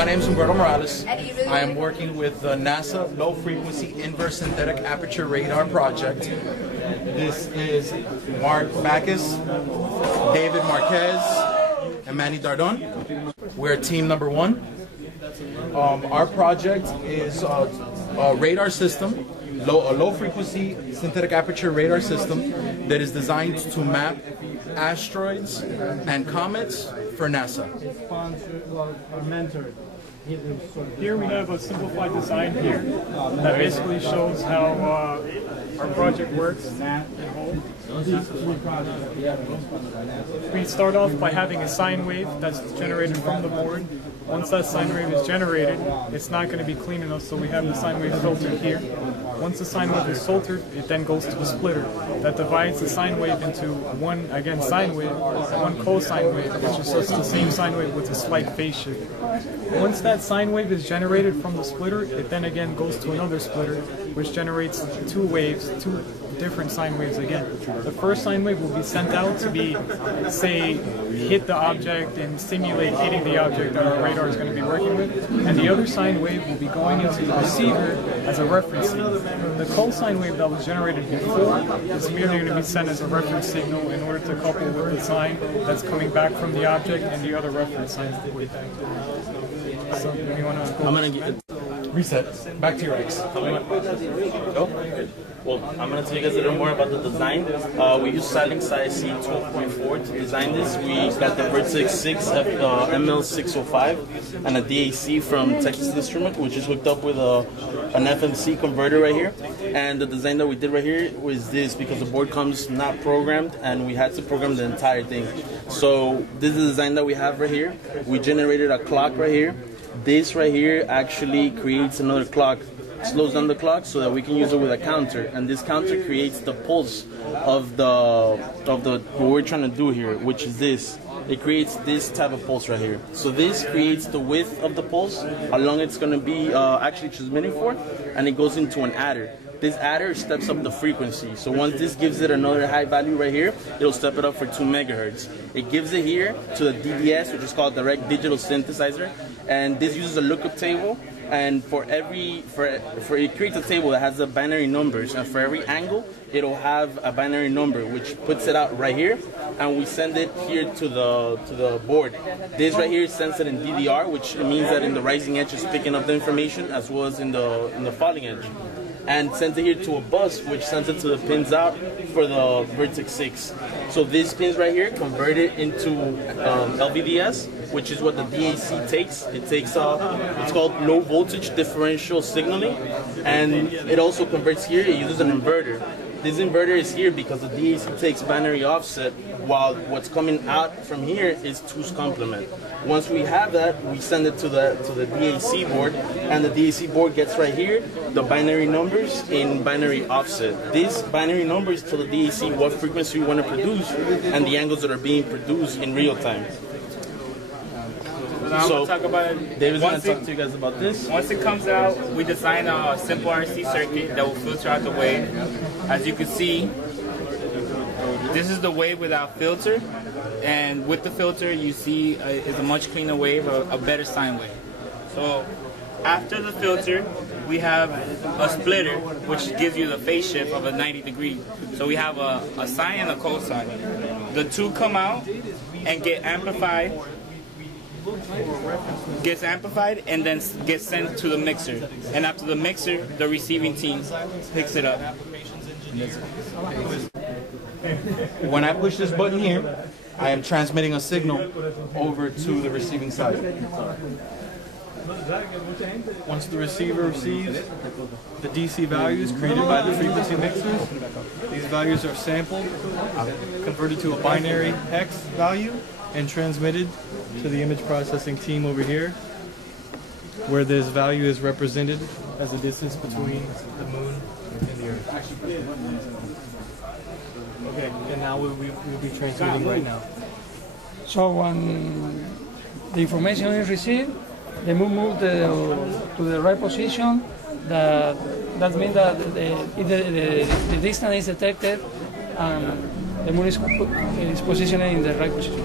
My name is Humberto Morales. I am working with the NASA Low Frequency Inverse Synthetic Aperture Radar project. This is Mark Backus, David Marquez, and Manny Dardon. We're team number 1. Our project is a radar system, a low frequency synthetic aperture radar system that is designed to map asteroids and comets for NASA. Our mentor. Here we have a simplified design here that basically shows how our project works in whole. We start off by having a sine wave that's generated from the board. Once that sine wave is generated, it's not going to be clean enough, so we have the sine wave filtered here. Once the sine wave is filtered, it then goes to a splitter that divides the sine wave into one, again, sine wave, one cosine wave, which is just the same sine wave with a slight phase shift. Once that sine wave is generated from the splitter, it then again goes to another splitter, which generates two waves, two different sine waves again. The first sine wave will be sent out to be, say, hit the object and simulate hitting the object that our radar is going to be working with, and the other sine wave will be going into the receiver as a reference signal. The cosine wave that was generated before is merely going to be sent as a reference signal in order to couple with the sign that's coming back from the object and the other reference signs that we have. So you want to go? I'm going to get reset. Back to your X. Go. Well, I'm going to tell you guys a little more about the design. We use Silent IC 12.4 to design this. We got the Vertex 6 ML605 and a DAC from Texas Instruments, which is hooked up with an FMC converter right here. And the design that we did right here was this, because the board comes not programmed and we had to program the entire thing. So this is the design that we have right here. We generated a clock right here. This right here actually creates another clock, slows down the clock so that we can use it with a counter, and this counter creates the pulse of what we're trying to do here, which is this. It creates this type of pulse right here. So this creates the width of the pulse, how long it's going to be actually transmitting for, and it goes into an adder. This adder steps up the frequency. So once this gives it another high value right here, it'll step it up for 2 megahertz. It gives it here to the DDS, which is called Direct Digital Synthesizer, and this uses a lookup table. And it creates a table that has the binary numbers, and for every angle, it'll have a binary number, which puts it out right here, and we send it here to the board. This right here sends it in DDR, which means that in the rising edge is picking up the information as well as in the falling edge, and sends it here to a bus, which sends it to the pins out for the Vertex 6. So these pins right here convert it into LVDS, which is what the DAC takes. It takes it's called low voltage differential signaling, and it also converts here. It uses an inverter. This inverter is here because the DAC takes binary offset, while what's coming out from here is 2's complement. Once we have that, we send it to the DAC board, and the DAC board gets right here the binary numbers in binary offset. These binary numbers tell the DAC what frequency we want to produce and the angles that are being produced in real time. So David's going to talk to you guys about this. Once it comes out, we design a simple RC circuit that will filter out the wave. As you can see, this is the wave without filter, and with the filter you see is a much cleaner wave, a better sine wave. So after the filter, we have a splitter, which gives you the phase shift of a 90 degree. So we have a sine and a cosine. The two come out and get amplified, gets amplified, and then gets sent to the mixer. And after the mixer, the receiving team picks it up. When I push this button here, I am transmitting a signal over to the receiving side. Once the receiver receives the DC values created by the frequency mixers, these values are sampled, converted to a binary hex value, and transmitted to the image processing team over here, where this value is represented as the distance between the moon and the Earth. Okay, and now we'll be transmitting right now. So when the information is received, the moon moves to the right position. That means that the distance is detected and the moon is positioned in the right position.